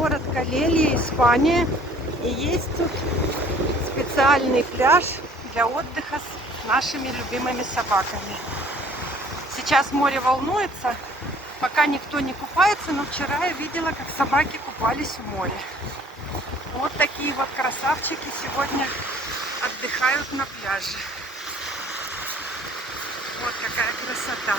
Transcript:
город Калелия, Испания. И есть тут специальный пляж для отдыха с нашими любимыми собаками. Сейчас море волнуется, пока никто не купается, но вчера я видела, как собаки купались в море. Вот такие вот красавчики сегодня отдыхают на пляже. Вот какая красота.